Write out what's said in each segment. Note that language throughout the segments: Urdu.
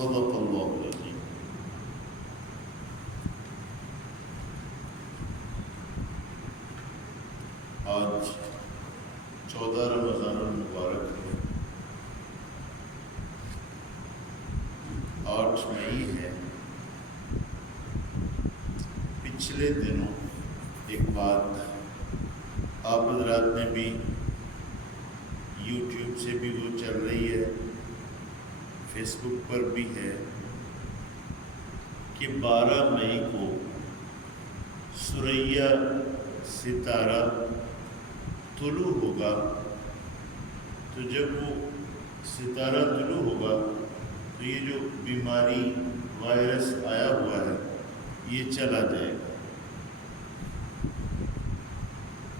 صدق اللہ العظیم۔ آج 14 رمضان المبارک ہے، 8 مئی ہے۔ پچھلے دنوں ایک بات آپ حضرات نے بھی یوٹیوب سے بھی وہ چل رہی ہے، فیس بک پر بھی ہے کہ 12 مئی کو ثریا ستارہ طلوع ہوگا۔ تو جب وہ ستارہ طلوع ہوگا تو یہ جو بیماری وائرس آیا ہوا ہے یہ چلا جائے گا۔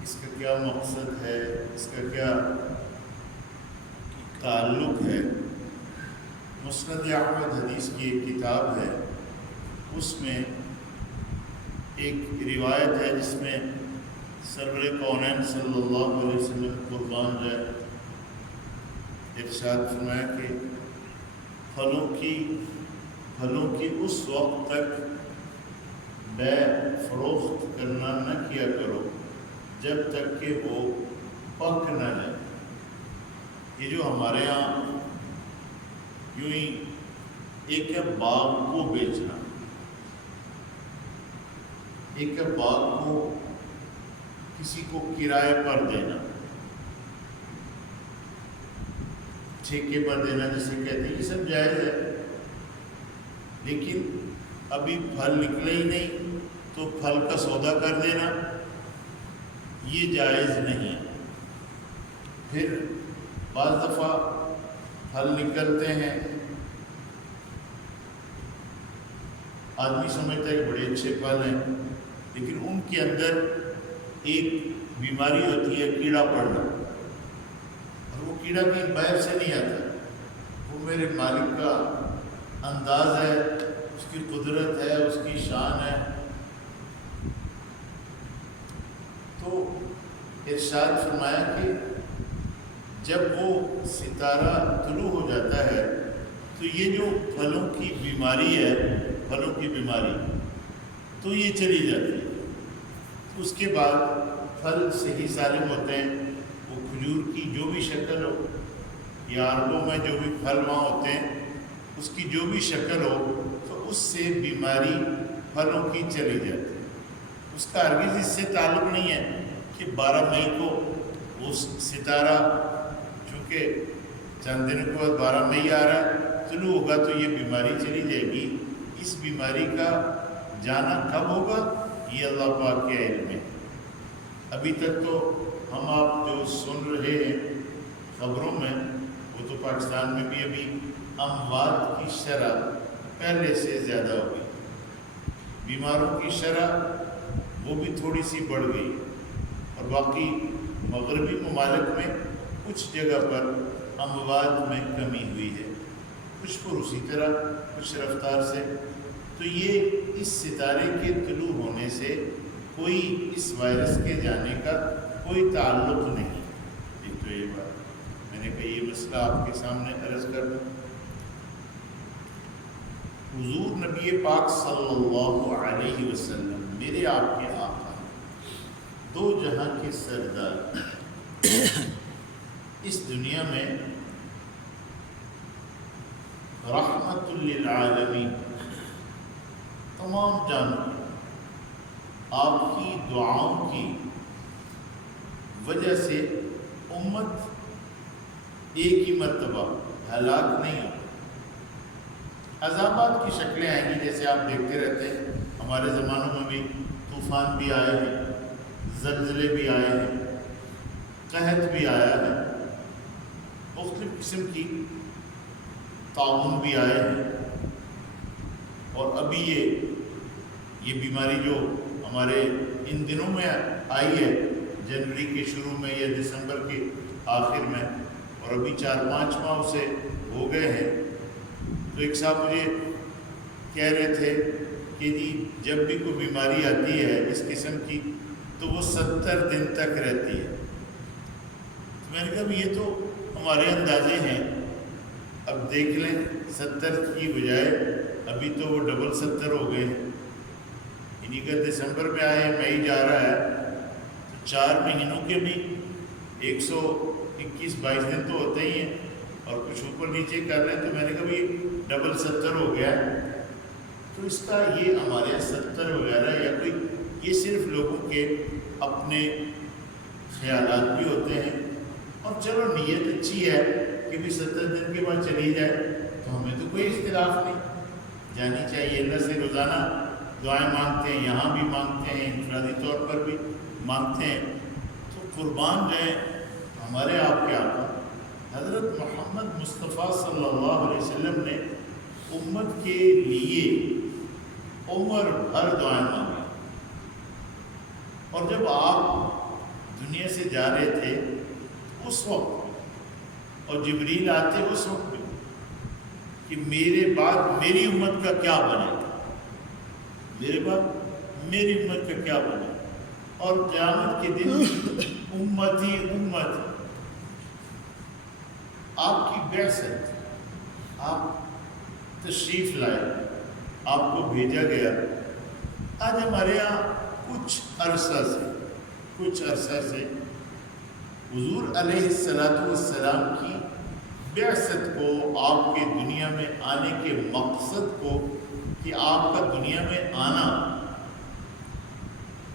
اس کا کیا مقصد ہے، اس کا کیا تعلق ہے؟ مسند احمد حدیث کی ایک کتاب ہے، اس میں ایک روایت ہے جس میں سرور کونین صلی اللہ علیہ وسلم قربان جائے ارشاد فرمایا کہ پھلوں کی اس وقت تک بے فروخت کرنا نہ کیا کرو جب تک کہ وہ پک نہ جائے۔ یہ جو ہمارے ہاں یوں ہی ایک ہے باغ کو بیچنا، ایک ہے باغ کو کسی کو کرائے پر دینا، ٹھیکے پر دینا جسے کہتے ہیں، یہ سب جائز ہے۔ لیکن ابھی پھل نکلے ہی نہیں تو پھل کا سودا کر دینا یہ جائز نہیں ہے۔ پھر بعض دفعہ پھل نکلتے ہیں، آدمی سمجھتا ہے کہ بڑے اچھے پھل ہیں، لیکن ان کے اندر ایک بیماری ہوتی ہے کیڑا پڑنا، اور وہ کیڑا کہیں باہر سے نہیں آتا، وہ میرے مالک کا انداز ہے، اس کی قدرت ہے، اس کی شان ہے۔ تو ارشاد فرمایا کہ جب وہ ستارہ طلوع ہو جاتا ہے تو یہ جو پھلوں کی بیماری ہے، پھلوں کی بیماری تو یہ چلی جاتی ہے۔ اس کے بعد پھل صحیح سالم ہوتے ہیں، وہ کھجور کی جو بھی شکل ہو یا عربوں میں جو بھی پھل وہاں ہوتے ہیں اس کی جو بھی شکل ہو تو اس سے بیماری پھلوں کی چلی جاتی ہے۔ اس کا ہرگز اس سے تعلق نہیں ہے کہ 12 مئی کو وہ ستارہ چونکہ چند دنوں کے بعد 12 مئی آ رہا ہے طلوع ہوگا تو یہ بیماری چلی جائے گی۔ اس بیماری کا جانا کب ہوگا یہ اللہ پاک کے علم ہے۔ ابھی تک تو ہم آپ جو سن رہے ہیں خبروں میں، وہ تو پاکستان میں بھی ابھی اموات کی شرح پہلے سے زیادہ ہو گئی، بیماروں کی شرح وہ بھی تھوڑی سی بڑھ گئی، اور باقی مغربی ممالک میں کچھ جگہ پر اموات میں کمی ہوئی ہے، کچھ پر اسی طرح کچھ رفتار سے۔ تو یہ اس ستارے کے طلوع ہونے سے کوئی اس وائرس کے جانے کا کوئی تعلق نہیں۔ ایک تو یہ بات میں نے کہا یہ مسئلہ آپ کے سامنے عرض کر دوں۔ حضور نبی پاک صلی اللہ علیہ وسلم میرے آپ کے آقا، دو جہاں کے سردار، اس دنیا میں رحمت للعالمین، تمام جانور آپ کی دعاؤں کی وجہ سے امت ایک ہی مرتبہ ہلاک نہیں ہوتی۔ عذابات کی شکلیں آئیں گی، جیسے آپ دیکھتے رہتے ہیں، ہمارے زمانوں میں بھی طوفان بھی آئے ہیں، زلزلے بھی آئے ہیں، قحط بھی آیا ہے، مختلف قسم کی تعاون بھی آئے ہیں، اور ابھی یہ بیماری جو ہمارے ان دنوں میں آئی ہے، جنوری کے شروع میں یا دسمبر کے آخر میں، اور ابھی 4-5 ماہ اسے ہو گئے ہیں۔ تو ایک صاحب مجھے کہہ رہے تھے کہ جی جب بھی کوئی بیماری آتی ہے اس قسم کی تو وہ 70 دن تک رہتی ہے۔ تو میں نے کہا یہ تو ہمارے اندازے ہیں، اب دیکھ لیں 70 کی بجائے ابھی تو وہ ڈبل 70 ہو گئے ہیں. یعنی کہ دسمبر میں آئے مئی جا رہا ہے تو 4 مہینوں کے بھی 121-22 دن تو ہوتے ہی ہیں اور کچھ اوپر نیچے کر رہے ہیں. تو میں نے کہا بھی ڈبل 70 ہو گیا ہے. تو اس کا یہ ہمارے 70 وغیرہ یا کوئی یہ صرف لوگوں کے اپنے خیالات بھی ہوتے ہیں. اور چلو نیت اچھی ہے کہ بھی 70 دن کے بعد چلی جائے تو ہمیں تو کوئی اختلاف نہیں، جانی چاہیے. اللہ سے روزانہ دعائیں مانگتے ہیں، یہاں بھی مانگتے ہیں، انفرادی طور پر بھی مانگتے ہیں. تو قربان جائیں ہمارے آپ کے آقا حضرت محمد مصطفیٰ صلی اللہ علیہ وسلم نے امت کے لیے عمر بھر دعائیں مانگی. اور جب آپ دنیا سے جا رہے تھے اس وقت اور جبریل آتے اس وقت بھی کہ میرے بعد میری امت کا کیا بنے گا، میرے بعد میری امت کا کیا بنے گا. اور قیامت کے دن امت ہی امت آپ کی بعثت، آپ تشریف لائے، آپ کو بھیجا گیا. آج ہمارے یہاں کچھ عرصہ سے حضور علیہ السلام کی بعثت کو، آپ کے دنیا میں آنے کے مقصد کو، کہ آپ کا دنیا میں آنا،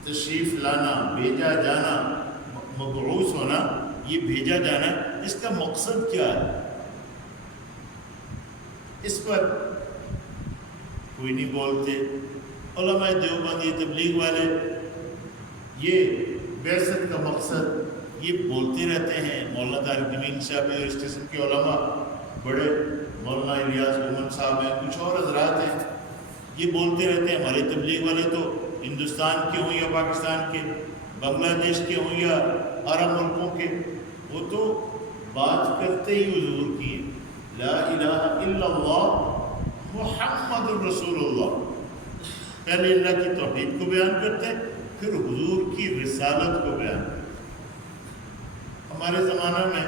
تشریف لانا، بھیجا جانا، مبعوث ہونا، یہ بھیجا جانا، اس کا مقصد کیا ہے، اس پر کوئی نہیں بولتے. علماء دیوبند یہ تبلیغ والے یہ بعثت کا مقصد یہ بولتے رہتے ہیں. مولانا طارق امین صاحب اور اس قسم کے علماء بڑے، مولانا الیاس گومن صاحب ہیں، کچھ اور حضرات ہیں، یہ بولتے رہتے ہیں. ہمارے تبلیغ والے تو ہندوستان کے ہوں یا پاکستان کے، بنگلہ دیش کے ہوں یا عرب ملکوں کے، وہ تو بات کرتے ہی حضور کی لا الہ الا اللہ محمد الرسول اللہ. پہلے اللہ کی توحید کو بیان کرتے ہیں، پھر حضور کی رسالت کو بیان کرتے. ہمارے زمانہ میں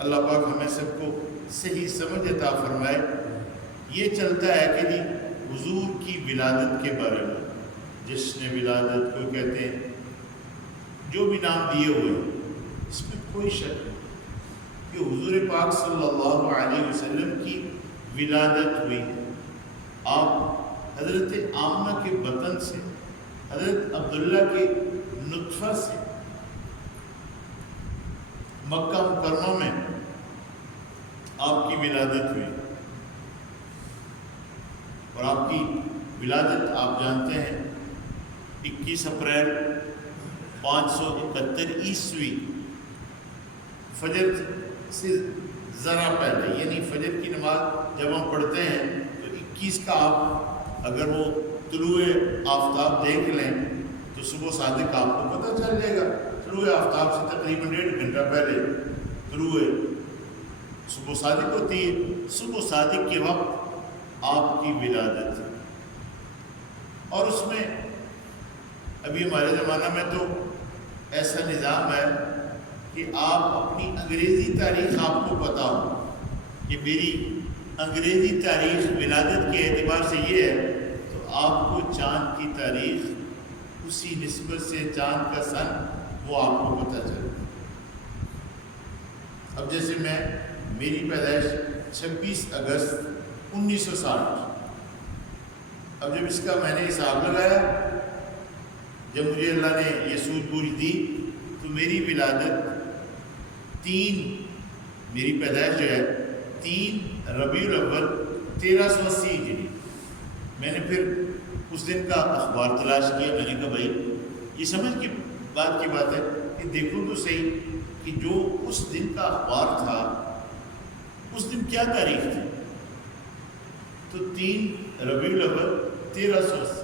اللہ پاک ہمیں سب کو صحیح سمجھ عطا فرمائے. یہ چلتا ہے کہ جی حضور کی ولادت کے بارے میں، جشن ولادت کو کہتے ہیں، جو بھی نام دیے ہوئے اس میں کوئی شک نہیں کہ حضور پاک صلی اللہ علیہ وسلم کی ولادت ہوئی. آپ حضرت آمنہ کے بطن سے، حضرت عبداللہ کے نطفہ سے مکہ مکرمہ میں آپ کی ولادت ہوئی. اور آپ کی ولادت آپ جانتے ہیں 21 اپریل 571 عیسوی، فجر سے ذرا پہلے، یعنی فجر کی نماز جب ہم پڑھتے ہیں تو 21 کا آپ اگر وہ طلوع آفتاب دیکھ لیں تو صبح صادق آپ کو پتہ چل جائے گا. طلوع آفتاب سے تقریباً 1.5 گھنٹہ پہلے طلوع صبح صادق ہوتی ہے. صبح صادق کے وقت آپ کی ولادت، اور اس میں ابھی ہمارے زمانہ میں تو ایسا نظام ہے کہ آپ اپنی انگریزی تاریخ آپ کو پتہ ہو کہ میری انگریزی تاریخ ولادت کے اعتبار سے یہ ہے، تو آپ کو چاند کی تاریخ اسی نسبت سے چاند کا سن وہ آپ کو پتہ چلے. اب جیسے میری پیدائش 26 اگست 1960. اب جب اس کا میں نے حساب لگایا، جب مجھے اللہ نے یہ سود بوجھ دی تو میری ولادت 3 میری پیدائش جو ہے 3 ربیع الاول 1380 ہجری. میں نے پھر اس دن کا اخبار تلاش کیا. میں نے کہا بھائی یہ سمجھ کی بات ہے کہ دیکھو تو صحیح کہ جو اس دن کا اخبار تھا اس دن کیا تاریخ تھی. تو 3 ربیع الاول 1380.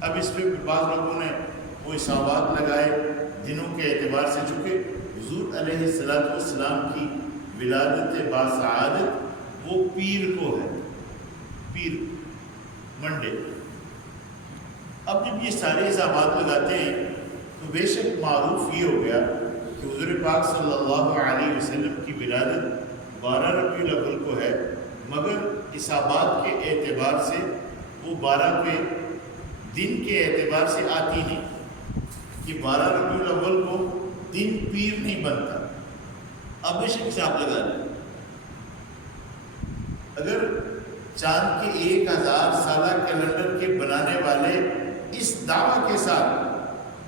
اب اس پہ بعض لوگوں نے وہ حسابات لگائے دنوں کے اعتبار سے، چونکہ حضور علیہ السلام کی ولادت باسعادت وہ پیر کو ہے، پیر منڈے. اب جب یہ سارے حسابات لگاتے ہیں تو بے شک معروف یہ ہو گیا کہ حضور پاک صلی اللہ علیہ وسلم کی ولادت 12 ربیع الاول کو ہے، مگر حسابات کے اعتبار سے وہ 12ویں دن کے اعتبار سے آتی نہیں کہ 12 ربیع الاول کو دن پیر نہیں بنتا۔ اب بے شک حساب لگا لیں، اگر چاند کے 1000 سالہ کیلنڈر کے بنانے والے اس دعویٰ کے ساتھ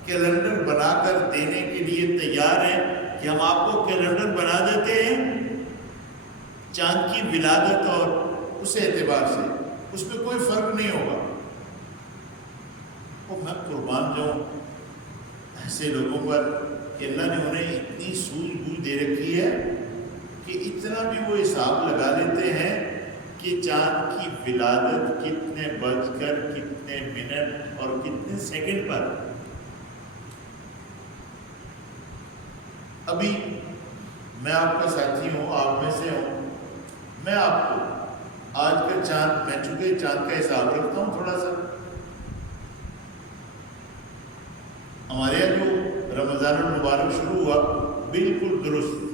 کیلنڈر بنا کر دینے کے لیے تیار ہیں کہ ہم آپ کو کیلنڈر بنا دیتے ہیں چاند کی ولادت اور اس اعتبار سے، اس میں کوئی فرق نہیں ہوگا، اور میں قربان جاؤں ایسے لوگوں پر کہ اللہ نے انہیں اتنی سوجھ بوجھ دے رکھی ہے کہ اتنا بھی وہ حساب لگا لیتے ہیں کہ چاند کی ولادت کتنے بج کر کتنے منٹ اور کتنے سیکنڈ پر۔ ابھی میں آپ کا ساتھی ہوں، آپ میں سے ہوں، میں آپ کو آج کا چاند، میں چونکہ چاند کا حساب رکھتا ہوں تھوڑا سا، ہمارے یہاں جو رمضان المبارک شروع ہوا بالکل درست،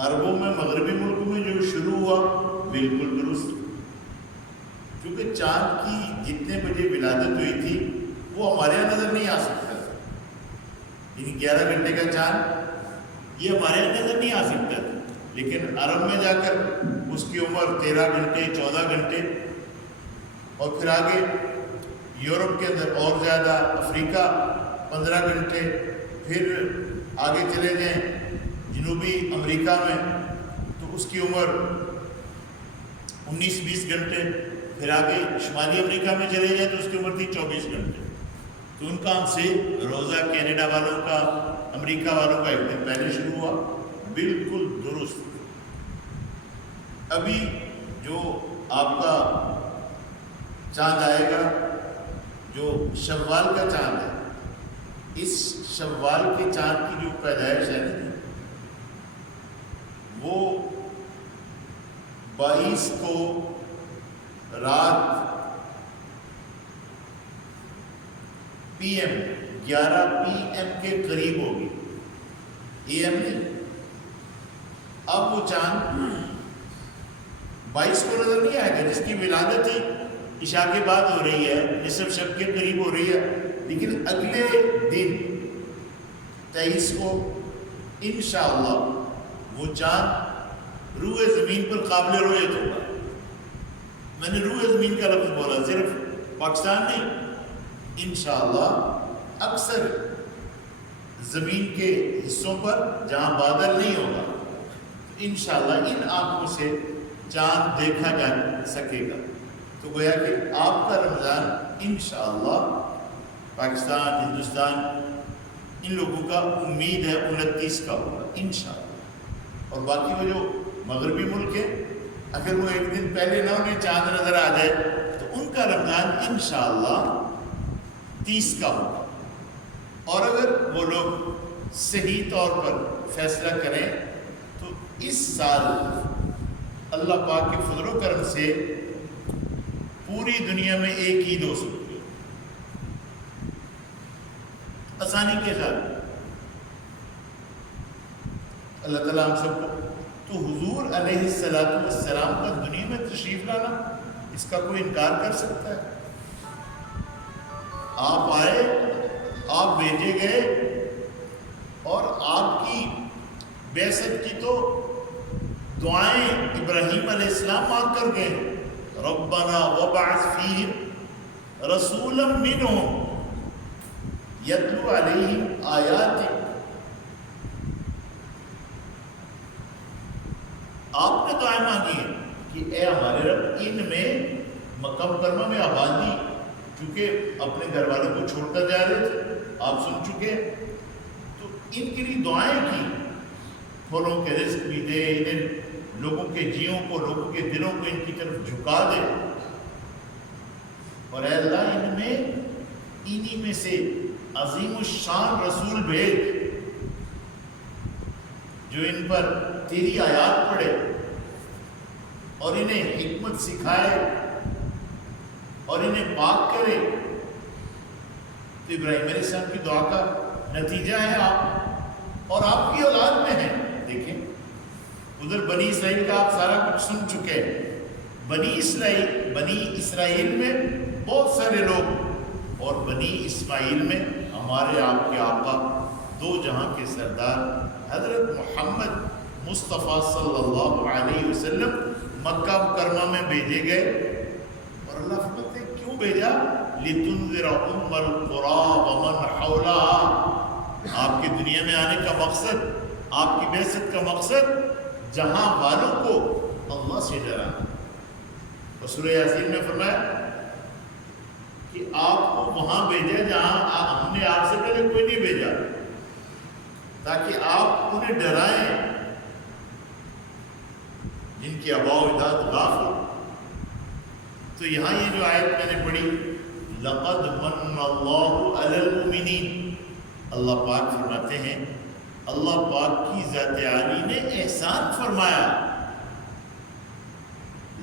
عربوں میں مغربی ملک میں جو شروع ہوا بالکل درست، کیونکہ چاند کی جتنے بجے ولادت ہوئی تھی وہ ہمارے یہاں نظر نہیں آ سکتا تھا، یعنی 11 گھنٹے کا چاند یہ ہمارے یہاں نظر نہیں آ سکتا تھا، لیکن عرب میں جا کر اس کی عمر 13 گھنٹے 14 گھنٹے، اور پھر آگے یورپ کے اندر اور زیادہ، افریقہ 15 گھنٹے، پھر آگے چلے جائیں جنوبی امریکہ میں تو اس کی عمر 19-20 گھنٹے، پھر آگے شمالی امریکہ میں چلے جائیں تو اس کی عمر تھی 24 گھنٹے۔ تو ان کا ہم سے روزہ کینیڈا والوں کا، امریکہ والوں کا 1 دن پہلے شروع ہوا، بالکل درست۔ ابھی جو آپ کا چاند آئے گا، جو شوال کا چاند ہے، اس شوال کے چاند کی جو پیدائش ہے وہ 22 کو رات پی ایم 11 PM کے قریب ہوگی، AM نہیں۔ اب وہ چاند 22 کو نظر نہیں آئے گا، جس کی ولادت ہی عشاء کے بعد ہو رہی ہے، نصف شب کے قریب ہو رہی ہے، لیکن اگلے دن 23 کو انشاءاللہ وہ چاند روئے زمین پر قابل رؤیت ہوگا۔ میں نے روئے زمین کا لفظ بولا، صرف پاکستان نہیں، انشاءاللہ اکثر زمین کے حصوں پر جہاں بادل نہیں ہوگا انشاءاللہ ان آنکھوں سے چاند دیکھا جا سکے گا۔ تو گویا کہ آپ کا رمضان انشاءاللہ پاکستان، ہندوستان، ان لوگوں کا امید ہے 29 کا ہوگا انشاءاللہ، اور باقی وہ جو مغربی ملک ہیں اگر وہ 1 دن پہلے نہ انہیں چاند نظر آ جائے تو ان کا رمضان انشاءاللہ 30 کا ہوگا۔ اور اگر وہ لوگ صحیح طور پر فیصلہ کریں تو اس سال اللہ پاک کے فضل و کرم سے پوری دنیا میں ایک عید ہو سکتی ہے آسانی کے ساتھ۔ اللہ تعالیٰ ہم سب کو، تو حضور علیہ السلام کا دنیا میں تشریف لانا، اس کا کوئی انکار کر سکتا ہے؟ آپ آئے، آپ بھیجے گئے، اور آپ کی بعثت کی تو دعائیں ابراہیم علیہ السلام مانگ کر گئے، ربنا وابعث فیہم رسولا منہم یتلو علیہم آیاتک۔ آپ نے دعائیں مانگی ہیں کہ اے ہمارے رب ان میں مکہ مکرمہ میں آبادی، کیونکہ اپنے گھر والوں کو چھوڑ کر جا رہے تھے، آپ سن چکے، تو ان کے لیے دعائیں کی، پھلوں کے رزق بھی دے، انہیں لوگوں کے جیوں کو، لوگوں کے دلوں کو ان کی طرف جھکا دے، اور اے اللہ ان میں انہی میں سے عظیم الشان رسول بھیج جو ان پر تیری آیات پڑھے اور انہیں حکمت سکھائے اور انہیں پاک کرے۔ تو ابراہیم علیہ السلام کی دعا کا نتیجہ ہے آپ اور آپ کی اولاد میں ہیں۔ دیکھیں ادھر بنی اسرائیل کا آپ سارا کچھ سن چکے ہیں۔ بنی اسرائیل میں بہت سارے لوگ، اور بنی اسماعیل میں ہمارے آپ کے آقا دو جہاں کے سردار حضرت محمد مصطفیٰ صلی اللہ علیہ وسلم مکہ مکرمہ میں بھیجے گئے، اور اللہ فرماتے ہیں کیوں بھیجا؟ لِتُنذِرَ أُمَّ الْقُرَىٰ وَمَنْ حَوْلَهَا۔ آپ کی دنیا میں آنے کا مقصد، آپ کی بعثت کا مقصد جہاں والوں کو اللہ سے ڈرانا۔ اور سورہ یاسین میں فرمایا کہ آپ کو وہاں بھیجا جہاں ہم نے آپ سے پہلے کوئی نہیں بھیجا، تاکہ آپ انہیں ڈرائیں جن کی آباء و اجداد غافل۔ تو یہاں یہ جو آیت میں نے پڑھی لَقَدْ مَنَّ اللَّهُ عَلَى الْمُؤْمِنِينَ، اللہ پاک فرماتے ہیں اللہ پاک کی ذات عالی نے احسان فرمایا۔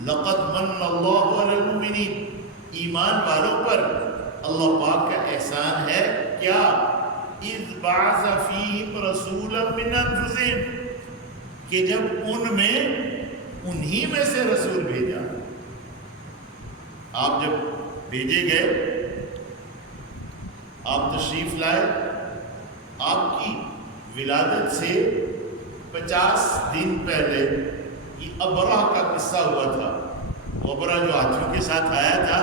لَقَدْ مَنَّ اللَّهُ عَلَى الْمُؤْمِنِينَ، ایمان والوں پر اللہ پاک کا احسان ہے کیا؟ اِذْ بَعَثَ فِيهِمْ رَسُولًا مِّنْ أَنفُسِهِمْ، کہ جب ان میں انہی میں سے رسول بھیجا۔ آپ جب بھیجے گئے، آپ تشریف لائے، آپ کی ولادت سے 50 دن پہلے یہ ابرہ کا قصہ ہوا تھا۔ وہ ابرہ جو ہاتھیوں کے ساتھ آیا تھا،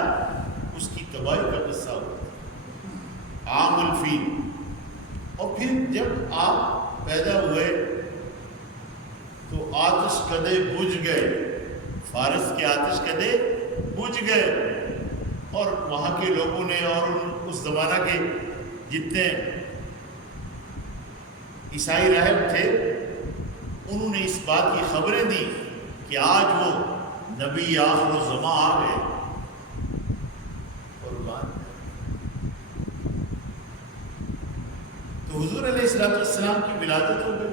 اس کی تباہی کا قصہ ہوا تھا، عام الفیل۔ اور پھر جب آپ پیدا ہوئے تو آتش کدے بجھ گئے، فارس کے آتش کدے بجھ گئے، اور وہاں کے لوگوں نے اور اس زمانہ کے جتنے عیسائی راہب تھے انہوں نے اس بات کی خبریں دی کہ آج وہ نبی آخر الزمان آ گئے۔ تو حضور علیہ السلام کی ولادت ہو گئی۔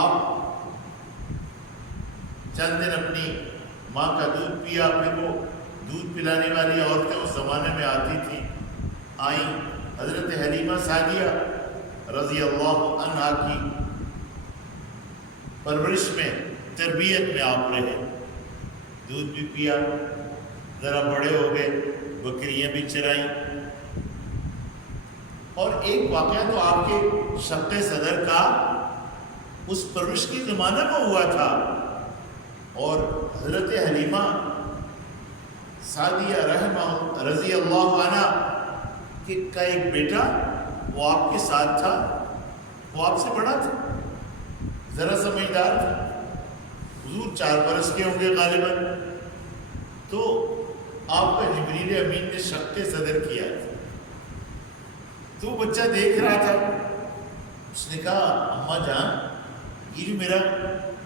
آپ چند دن اپنی ماں کا دودھ پیا، پھر وہ دودھ پلانے والی عورتیں اس زمانے میں آتی تھیں، آئیں حضرت حلیمہ سعدیہ رضی اللہ عنہا کی پرورش میں، تربیت میں آپ رہے، دودھ بھی پیا، ذرا بڑے ہو گئے، بکریاں بھی چرائیں۔ اور ایک واقعہ تو آپ کے شق صدر کا اس پرورش کی زمانہ میں ہوا تھا، اور حضرت حلیمہ سعدیہ رحمہ رضی اللہ عنہ کا ایک بیٹا وہ آپ کے ساتھ تھا، وہ آپ سے بڑا تھا، ذرا سمجھدار تھا، حضور 4 برس کے ہوں گے غالباً۔ تو آپ کا جبریل امین نے شق صدر کیا تھا، تو بچہ دیکھ رہا تھا، اس نے کہا اماں جان یہ جو میرا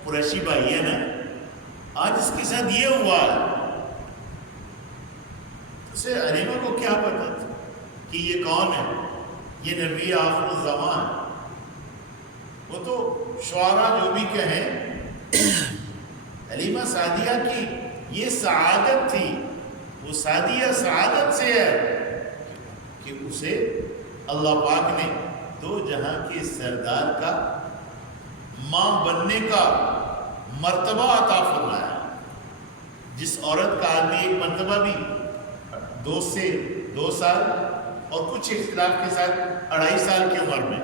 قریشی بھائی ہے نا، آج اس کے ساتھ یہ ہوا ہے۔ اسے حلیمہ کو کیا پتا تھا کہ یہ کون ہے؟ یہ نبی آخر الزمان۔ وہ تو شعراء جو بھی کہیں، حلیمہ سعدیہ کی یہ سعادت تھی، وہ سعدیہ سعادت سے ہے کہ اسے اللہ پاک نے 2 جہاں کے سردار کا ماں بننے کا مرتبہ عطا فرمایا۔ جس عورت کا آدمی ایک مرتبہ بھی 2 سے 2 سال اور کچھ اختلاف کے ساتھ 2.5 سال کی عمر میں،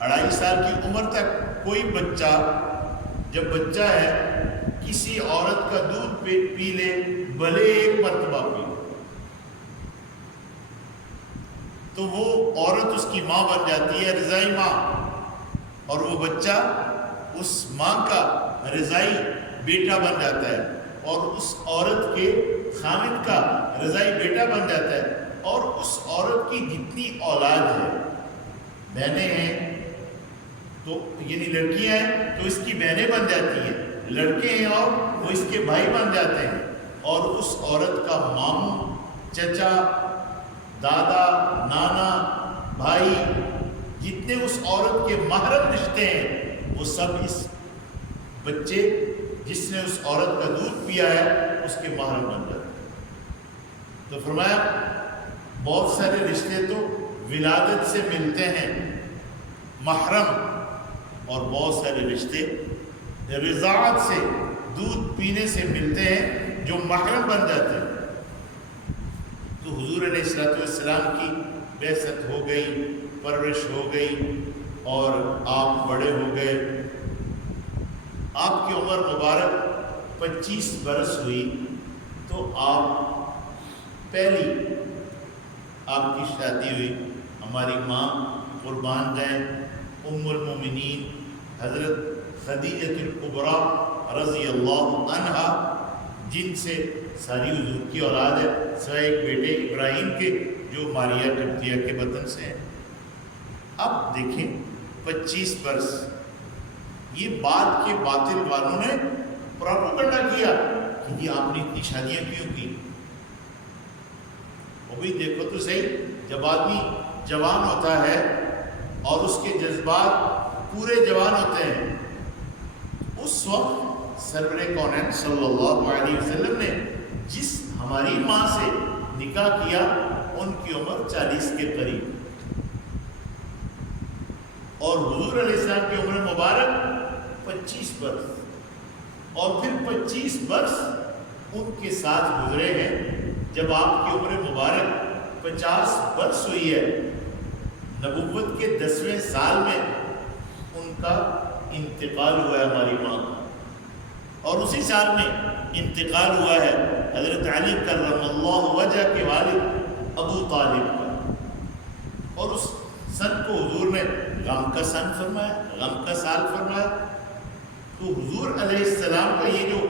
2.5 سال کی عمر تک کوئی بچہ جب بچہ ہے کسی عورت کا دودھ پی لے، بھلے ایک مرتبہ پی لے، تو وہ عورت اس کی ماں بن جاتی ہے، رضائی ماں، اور وہ بچہ اس ماں کا رضائی بیٹا بن جاتا ہے، اور اس عورت کے خامد کا رضائی بیٹا بن جاتا ہے، اور اس عورت کی جتنی اولاد ہے، بہنیں ہیں تو یعنی لڑکیاں ہیں تو اس کی بہنیں بن جاتی ہیں، لڑکے ہیں اور وہ اس کے بھائی بن جاتے ہیں، اور اس عورت کا ماموں، چچا، دادا، نانا، بھائی، جتنے اس عورت کے محرم رشتے ہیں وہ سب اس بچے جس نے اس عورت کا دودھ پیا ہے اس کے محرم بن جاتے ہیں۔ تو فرمایا بہت سارے رشتے تو ولادت سے ملتے ہیں، محرم اور بہت سارے رشتے رضاعت سے، دودھ پینے سے ملتے ہیں جو محرم بن جاتے ہیں۔ تو حضور علیہ الصلوۃ والسلام کی بعثت ہو گئی، پرورش ہو گئی اور آپ بڑے ہو گئے۔ آپ کی عمر مبارک 25 برس ہوئی تو پہلی آپ کی شادی ہوئی۔ ہماری ماں قربان گئے ام المومنین حضرت خدیجہ الکبریٰ رضی اللہ عنہا، جن سے ساری حضور کی اولاد ہے، سوائے ایک بیٹے ابراہیم کے جو ماریہ قبطیہ کے وطن سے ہیں۔ اب دیکھیں 25 برس، یہ بات کے باطل والوں نے پروپیگنڈا کیا کہ یہ آپ نے اتنی شادیاں کیوں کی؟ وہ بھی دیکھو تو صحیح، جب آدمی جوان ہوتا ہے اور اس کے جذبات پورے جوان ہوتے ہیں، اس وقت سرور کونین صلی اللہ علیہ وسلم نے جس ہماری ماں سے نکاح کیا ان کی عمر 40 کے قریب، اور حضور علیہ السلام کی عمر مبارک 25 برس، اور پھر 25 برس ان کے ساتھ گزرے ہیں۔ جب آپ کی عمر مبارک 50 برس ہوئی ہے، نبوت کے 10ویں سال میں ان کا انتقال ہوا ہے ہماری ماں کا، اور اسی سال میں انتقال ہوا ہے حضرت علی کرم اللہ وجہ کے والد ابو طالب کا، اور اس سن کو حضور نے غم کا سن فرمایا، غم کا سال فرمایا۔ تو حضور علیہ السلام کا یہ جو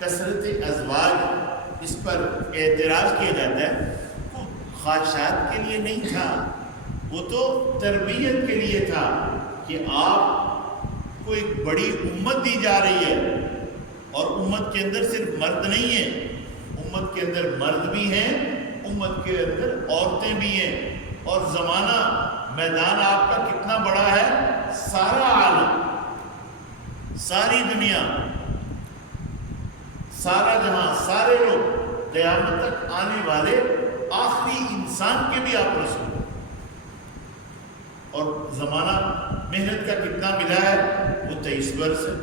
کثرت ازواج، اس پر اعتراض کیا جاتا ہے، وہ خواہشات کے لیے نہیں تھا، وہ تو تربیت کے لیے تھا کہ آپ کو ایک بڑی امت دی جا رہی ہے، اور امت کے اندر صرف مرد نہیں ہیں، امت کے اندر مرد بھی ہیں، امت کے اندر عورتیں بھی ہیں، اور زمانہ میدان آپ کا کتنا بڑا ہے، سارا عالم، ساری دنیا، سارا جہاں، سارے لوگ، قیامت تک آنے والے آخری انسان کے بھی آپ رسول، اور زمانہ محنت کا کتنا ملا ہے، وہ 23 برس ہے،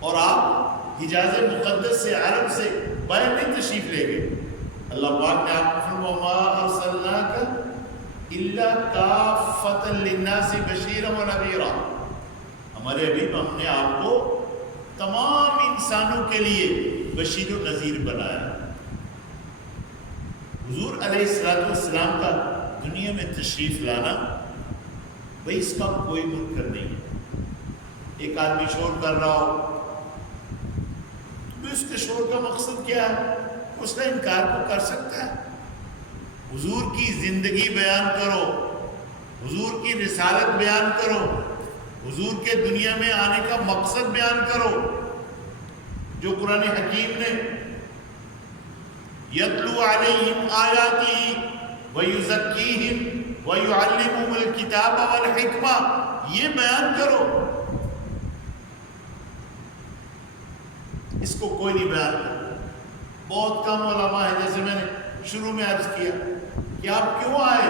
اور آپ حجاز مقدس سے، عرب سے باہر نہیں تشریف لے گئے۔ اللہ پاک نے آپ کو فرمایا وَمَا أَرْسَلْنَاكَ إِلَّا كَافَّةً لِلنَّاسِ بَشِيرًا وَنَذِيرًا، ہمارے حبیب ہم نے آپ کو تمام انسانوں کے لیے بشیر و نذیر بنایا۔ حضور علیہ السلام کا دنیا میں تشریف لانا، بھئی اس کا کوئی منکر نہیں ہے۔ ایک آدمی شور کر رہا ہو، اس کے شور کا مقصد کیا ہے؟ اس کا انکار کو کر سکتا ہے؟ حضور کی زندگی بیان کرو، حضور کی رسالت بیان کرو، حضور کے دنیا میں آنے کا مقصد بیان کرو، جو قرآن حکیم نے یتلو علیہم آیاتہ ویزکیہم ویعلمہم الکتاب والحکمہ، یہ بیان کرو، اس کو کوئی نہیں بیان کرتا۔ بہت کم علماء ہیں، جیسے میں نے شروع میں عرض کیا کہ آپ کیوں آئے؟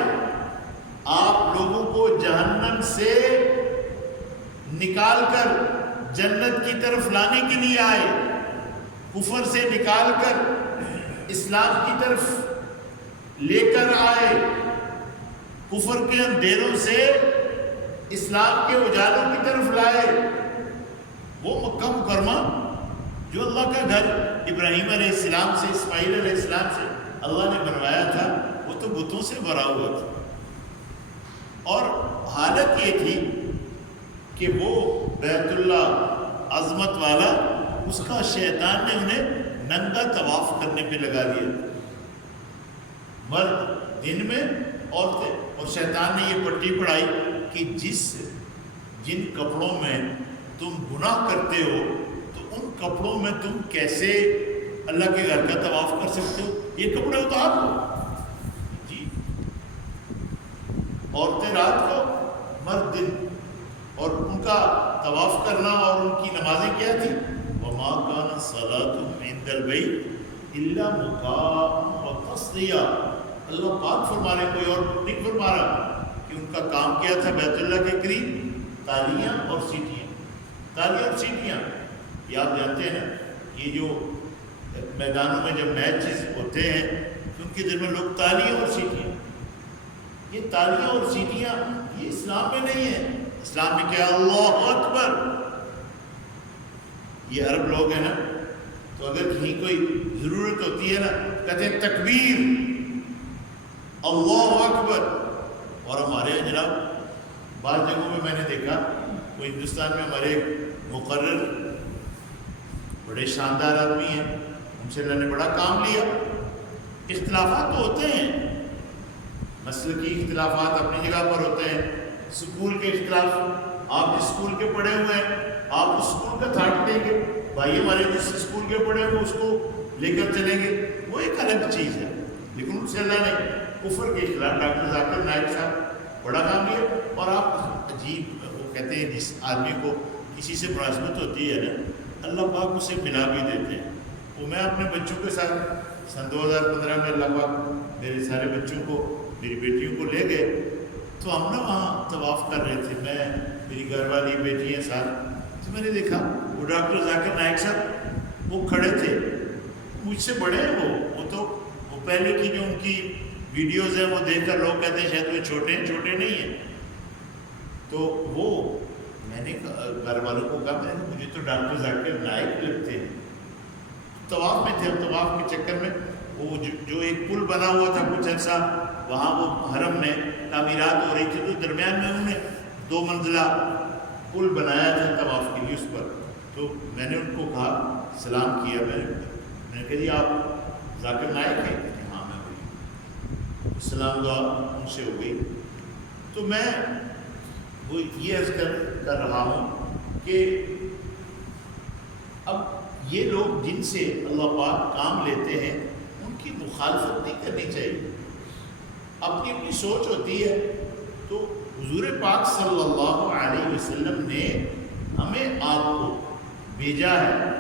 آپ لوگوں کو جہنم سے نکال کر جنت کی طرف لانے کے لیے آئے، کفر سے نکال کر اسلام کی طرف لے کر آئے، کفر کے اندھیروں سے اسلام کے اجالوں کی طرف لائے۔ وہ مکہ مکرمہ جو اللہ کا گھر ابراہیم علیہ السلام سے، اسماعیل علیہ السلام سے اللہ نے بنوایا تھا، وہ تو بتوں سے بھرا ہوا تھا، اور حالت یہ تھی کہ وہ بیت اللہ عظمت والا، اس کا شیطان نے انہیں ننگا طواف کرنے پہ لگا دیا، مرد دن میں، عورتیں، اور شیطان نے یہ پٹی پڑھائی کہ جن کپڑوں میں تم گناہ کرتے ہو تو ان کپڑوں میں تم کیسے اللہ کے گھر کا طواف کر سکتے ہو، یہ کپڑے اتار دو جی، عورتیں رات کو، مرد دن، اور ان کا طواف کرنا اور ان کی نمازیں کیا تھی، وَمَا كَانَ صَلَاتُهُمْ عِندَ الْبَيْتِ إِلَّا مُكَاءً وَتَصْدِيًا، اللہ پاک فرما رہے، کوئی اور نہیں فرما رہا کہ ان کا کام کیا تھا بیت اللہ کے قریب تالیاں اور سیٹیاں، تالیاں اور سیٹیاں۔ یہ آپ جانتے ہیں نا، یہ جو میدانوں میں جب میچز ہوتے ہیں تو ان کے دل میں لوگ تالیاں اور سیٹیاں، یہ تالیاں اور سیٹیاں یہ اسلام میں نہیں ہے۔ اسلام میں کیا؟ اللہ اکبر۔ یہ عرب لوگ ہیں نا، تو اگر کہیں کوئی ضرورت ہوتی ہے نا، کہتے ہیں تکبیر، اللہ اکبر۔ اور ہمارے یہاں جناب بعض جگہوں میں میں نے دیکھا، وہ ہندوستان میں ہمارے مقرر بڑے شاندار آدمی ہیں، ان سے اللہ نے بڑا کام لیا۔ اختلافات تو ہوتے ہیں، مسلکی اختلافات اپنی جگہ پر ہوتے ہیں، سکول کے اختلاف، آپ جس سکول کے پڑھے ہوئے ہیں آپ اس سکول کا تھاٹ دیں گے، بھائی ہمارے جس سکول کے پڑھے ہوئے اس کو لے کر چلیں گے، وہ ایک الگ چیز ہے۔ لیکن ان سے اللہ نے کفر کے خلاف ڈاکٹر ذاکر نائک صاحب بڑا کام لیا۔ اور آپ عجیب، وہ کہتے ہیں جس آدمی کو کسی سے مناسبت ہوتی ہے نا، اللہ پاک اسے ملا بھی دیتے ہیں۔ وہ میں اپنے بچوں کے ساتھ سن 2015 میں اللہ پاک میرے سارے بچوں کو، میری بیٹیوں کو لے گئے، تو ہم نا وہاں طواف کر رہے تھے، میں، میری گھر والی، بیٹیاں ساتھ، تو میں نے دیکھا وہ ڈاکٹر ذاکر نائک صاحب وہ کھڑے تھے، مجھ سے بڑے ہیں وہ تو وہ پہلے کی جو ان کی ویڈیوز ہیں وہ دیکھ کر لوگ کہتے ہیں شاید وہ چھوٹے ہیں، چھوٹے نہیں ہیں۔ تو وہ میں نے گھر والوں کو کہا، میں نے مجھے تو ڈاکٹر ذاکر نائک لگتے ہیں۔ طواف میں تھے، ہم طواف کے چکر میں وہ جو ایک پل بنا ہوا تھا کچھ عرصہ وہاں، وہ حرم میں تعمیرات ہو رہی تھی، تو درمیان میں انہوں نے 2 منزلہ پل بنایا تھا طواف کے لیے، اس پر تو میں نے ان کو کہا، سلام کیا، میں نے کہا جی آپ ذاکر نائک ہیں؟ کہ ہاں میں ہوئی، سلام دعا ان سے ہو گئی۔ تو میں وہ یہ عرض کر رہا ہوں کہ اب یہ لوگ جن سے اللہ پاک کام لیتے ہیں ان کی مخالفت نہیں کرنی چاہیے، اپنی اپنی سوچ ہوتی ہے۔ تو حضور پاک صلی اللہ علیہ وسلم نے ہمیں آپ کو بھیجا ہے،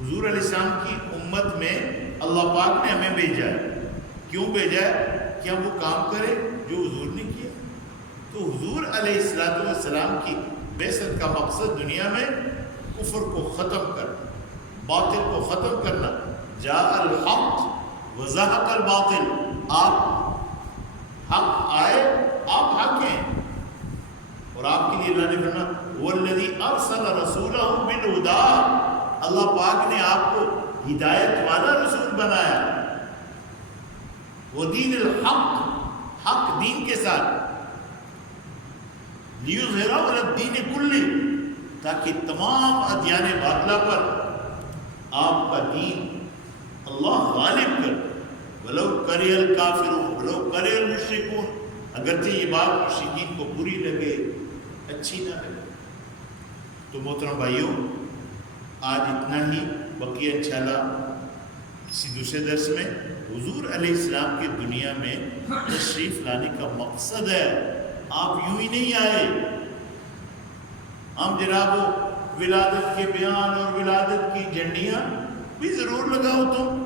حضور علیہ السلام کی امت میں اللہ پاک نے ہمیں بھیجا ہے۔ کیوں بھیجا ہے؟ کہ ہم وہ کام کریں جو حضور نے کیا۔ تو حضور علیہ السلام کی بعثت کا مقصد دنیا میں کفر کو ختم کرنا، باطل کو ختم کرنا۔ جاء الحق وزهق الباطل، آپ حق آئے، آپ حق ہیں، اور آپ کے لیے اللہ نے فرمایا والذی ارسل رسولہ بالہدی، اللہ پاک نے آپ کو ہدایت والا رسول بنایا، ودین الحق، حق دین کے ساتھ، لیظہرہ علی الدین کلہ، تاکہ تمام ادیان باطلہ پر آپ کا دین اللہ غالب کر، ولو کرہ الکافرون ولو کرہ المشرکون، اگرچہ یہ بات مشرکین کو بری لگے، اچھی نہ لگے۔ تو محترم بھائیوں، آج اتنا ہی، بقیہ انشاءاللہ کسی دوسرے درس میں حضور علیہ السلام کی دنیا میں تشریف لانے کا مقصد ہے۔ آپ یوں ہی نہیں آئے، ہم جناب وہ ولادت کے بیان اور ولادت کی جھنڈیاں بھی ضرور لگاؤ تم،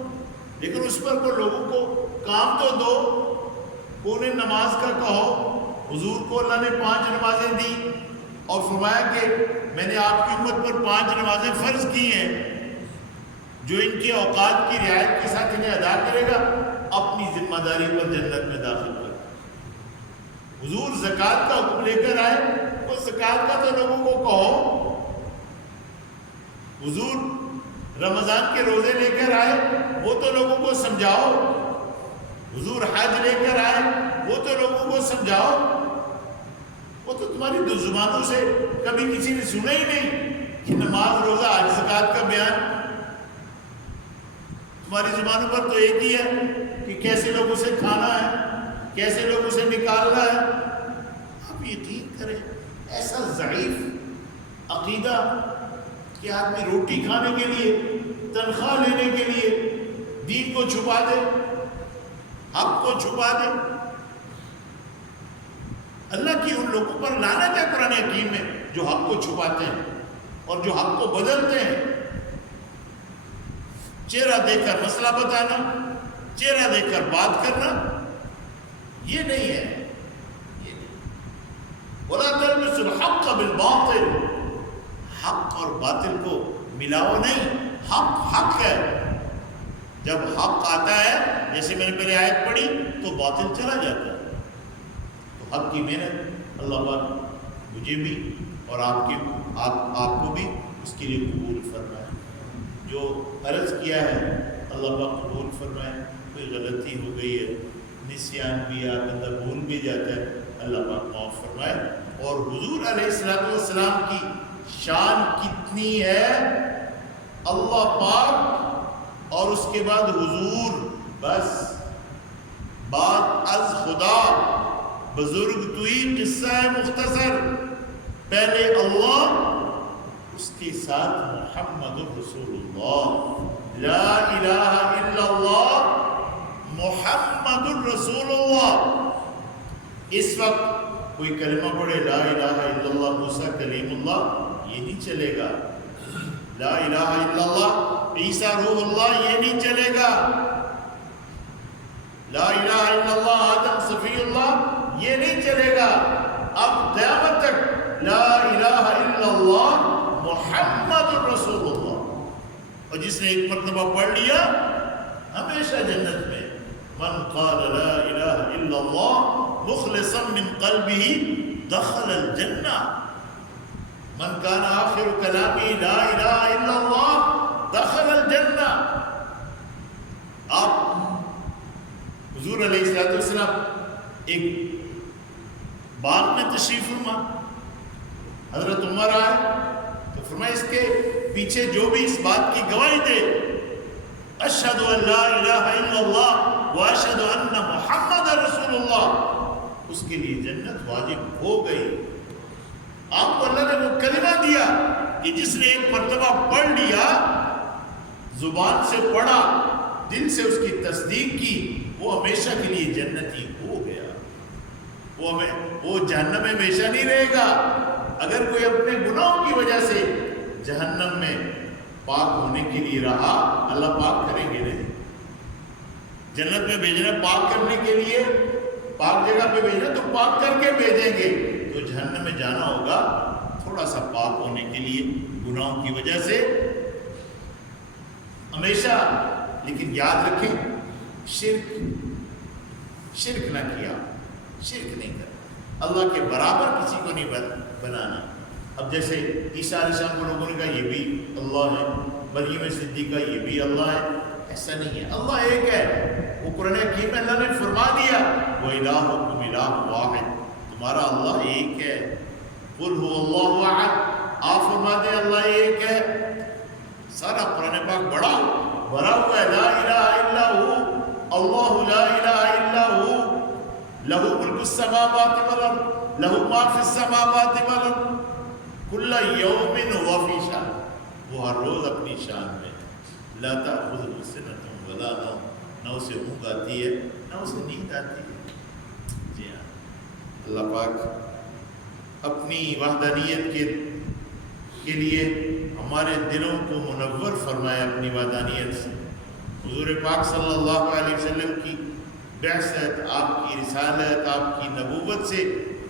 لیکن اس پر کو لوگوں کو کام تو دو۔ انہیں نماز کا کہو، حضور کو اللہ نے 5 نمازیں دی اور فرمایا کہ میں نے آپ کی امت پر 5 نمازیں فرض کی ہیں، جو ان کے اوقات کی رعایت کے ساتھ انہیں ادا کرے گا اپنی ذمہ داری پر جنت میں داخل کر۔ حضور زکوٰۃ کا حکم لے کر آئے، وہ زکوٰۃ کا تو لوگوں کو کہو۔ حضور رمضان کے روزے لے کر آئے، وہ تو لوگوں کو سمجھاؤ۔ حضور حج لے کر آئے، وہ تو لوگوں کو سمجھاؤ۔ وہ تو تمہاری 2 زبانوں سے کبھی کسی نے سنا ہی نہیں کہ نماز، روزہ، حج، زکوٰۃ کا بیان۔ تمہاری زبانوں پر تو ایک ہی ہے کہ کیسے لوگوں سے کھانا ہے، کیسے لوگوں سے نکالنا ہے۔ آپ یقین کریں، ایسا ضعیف عقیدہ کہ آدمی روٹی کھانے کے لیے، تنخواہ لینے کے لیے دین کو چھپا دے، حق کو چھپا دے۔ اللہ کی ان لوگوں پر لعنت ہے قرآن حکیم میں جو حق کو چھپاتے ہیں اور جو حق کو بدلتے ہیں۔ چہرہ دیکھ کر مسئلہ بتانا، چہرہ دیکھ کر بات کرنا یہ نہیں ہے، یہ نہیں۔ وَلَا تَلْبِسُوا الْحَقَّ بِالْبَاطِلِ، حق اور باطل کو ملاؤ نہیں، حق حق ہے۔ جب حق آتا ہے جیسے میں نے پہلے آیت پڑھی تو باطل چلا جاتا ہے۔ تو حق کی محنت اللہ پاک مجھے بھی اور آپ کو بھی اس کے لیے قبول فرمائے۔ جو عرض کیا ہے اللہ پاک قبول فرمائے۔ کوئی غلطی ہو گئی ہے، نسیان بھی یا بندہ بھول بھی جاتا ہے، اللہ پاک معاف فرمائے۔ اور حضور علیہ السلام کی شان کتنی ہے، اللہ پاک اور اس کے بعد حضور، بس بات از خدا، بزرگ توئی قصہ ہے مختصر، پہلے اللہ، اس کے ساتھ محمد رسول اللہ، لا الہ الا اللہ محمد الرسول اللہ۔ اس وقت کوئی کلمہ پڑھے لا الہ الا اللہ موسیٰ کلیم اللہ، یہ نہیں چلے گا۔ لا الہ الا اللہ عیسیٰ روح اللہ، یہ نہیں چلے گا۔ لا الہ الا اللہ آدم صفی اللہ، یہ نہیں چلے گا۔ اب قیامت تک لا الہ الا اللہ محمد رسول اللہ، اور جس نے ایک مرتبہ پڑھ لیا ہمیشہ جنت میں۔ من قال لا الہ الا اللہ مخلصا من قلبه دخل الجنہ، من کان آخر کلامی لا الہ الا اللہ دخل الجنہ۔ آپ حضور علیہ السلام ایک باغ میں تشریف فرما، حضرت عمر آئے تو فرمایا اس کے پیچھے جو بھی اس بات کی گواہی دے اشہد ان لا الہ الا اللہ واشہد ان محمد رسول اللہ، اس کے لیے جنت واجب ہو گئی۔ آپ کو اللہ نے وہ کلمہ دیا کہ جس نے ایک مرتبہ پڑھ لیا، زبان سے پڑھا، دل سے اس کی تصدیق کی، وہ ہمیشہ کے لیے جنتی ہو گیا۔ وہ جہنم میں ہمیشہ نہیں رہے گا۔ اگر کوئی اپنے گناہوں کی وجہ سے جہنم میں پاک ہونے کے لیے رہا، اللہ پاک کریں گے نہیں۔ جنت میں بھیجنا پاک کرنے کے لیے، پاک جگہ پہ بھیجنا تو پاک کر کے بھیجیں گے۔ تو جہنم میں جانا ہوگا تھوڑا سا پاک ہونے کے لیے گناہوں کی وجہ سے ہمیشہ۔ لیکن یاد رکھیں شرک نہ کیا، شرک نہیں کرنا، اللہ کے برابر کسی کو نہیں بنانا۔ اب جیسے عیسیٰ علیہ السلام کو لوگوں نے کہا یہ بھی اللہ ہے، مریم صدیقہ یہ بھی اللہ ہے، ایسا نہیں ہے، اللہ ایک ہے۔ وہ قرآن حکیم میں اللہ نے فرما دیا وَإِلَٰهُكُمْ إِلَٰهٌ وَاحِدٌ، تمہارا اللہ ایک ہے۔ قُلْ هُوَ اللَّهُ أَحَدٌ، آپ فرما دیں اللہ ایک ہے۔ سارا قرآن پاک بڑا بھرا ہوا ہے، لا الہ الا ہو، اللہ لا الہ الا ہو، لہ ملک السماوات والارض، لہ ما فی السماوات والارض، کل یوم ہوا فی شان، وہ ہر روز اپنی شان میں، لا تأخذہ سنۃ ولا نوم، نہ اسے اونگ آتی ہے نہ اسے نیند آتی ہے۔ جی ہاں، اللہ پاک اپنی وحدانیت کے لیے ہمارے دلوں کو منور فرمائے اپنی وحدانیت سے۔ حضور پاک صلی اللہ علیہ وسلم کی بعثت، آپ کی رسالت، آپ کی نبوت سے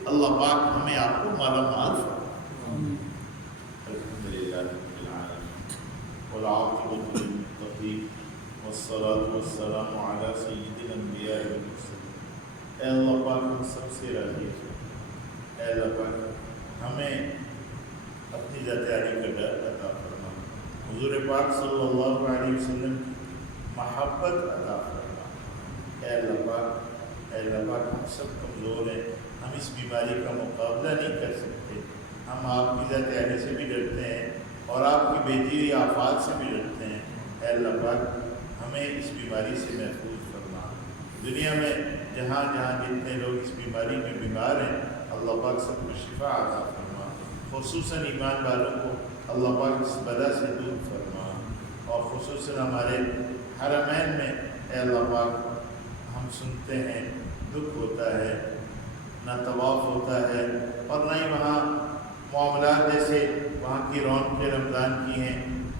اللہ پاک ہمیں آپ کو مالا مال فرمائے۔ الحمدللہ رب العالمین والعاقبۃ للمتقین والصلاة والسلام علی سید الانبیاء والمرسلین۔ اے اللہ پاک ہم سب سے راضی ہو، اے اللہ پاک ہمیں اپنی ذات عالی کا ڈر عطا فرما، حضور پاک صلی اللہ علیہ وسلم کی محبت عطا فرما۔ اے اللہ پاک، اے اللہ پاک ہم سب کمزور ہیں، ہم اس بیماری کا مقابلہ نہیں کر سکتے، ہم آپ کی ذات عالی سے بھی ڈرتے ہیں اور آپ کی بھیجی ہوئی آفات سے بھی ڈرتے ہیں۔ اے اللہ پاک ہمیں اس بیماری سے محفوظ فرما۔ دنیا میں جہاں جہاں جتنے لوگ اس بیماری میں بیمار ہیں، اللہ پاک سب کو شفا عطا فرما، خصوصاً ایمان والوں کو اللہ پاک اس بلا سے دور فرما، اور خصوصاً ہمارے حرمین میں اے اللہ پاک ہم سنتے ہیں دکھ ہوتا ہے، نہ طواف ہوتا ہے اور نہ ہی وہاں معاملات جیسے وہاں کی رونقیں رمضان کی ہیں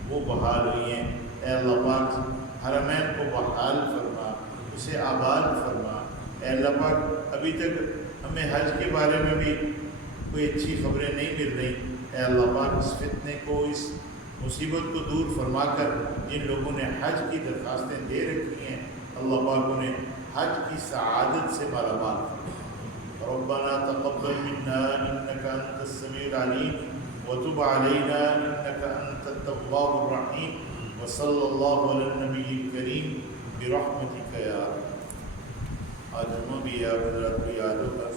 وہ بحال ہوئی ہیں۔ اے اللہ پاک حرمین کو بحال فرما، اسے آباد فرما۔ اے اللہ پاک ابھی تک ہمیں حج کے بارے میں بھی کوئی اچھی خبریں نہیں مل رہی، اے اللہ پاک اس فتنے کو، اس مصیبت کو دور فرما کر جن لوگوں نے حج کی درخواستیں دے رکھی ہیں اللہ پاک انہیں حج کی سعادت سے مالا مال فرما۔ ربنا تقبل منا انك انت السميع العليم وتب علينا انك انت التواب الرحيم وصلى الله على النبي الكريم برحمتك يا رب۔ آج ہم بھی یا حضرت کو یاد ہوگا،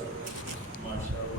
ماشاء اللہ۔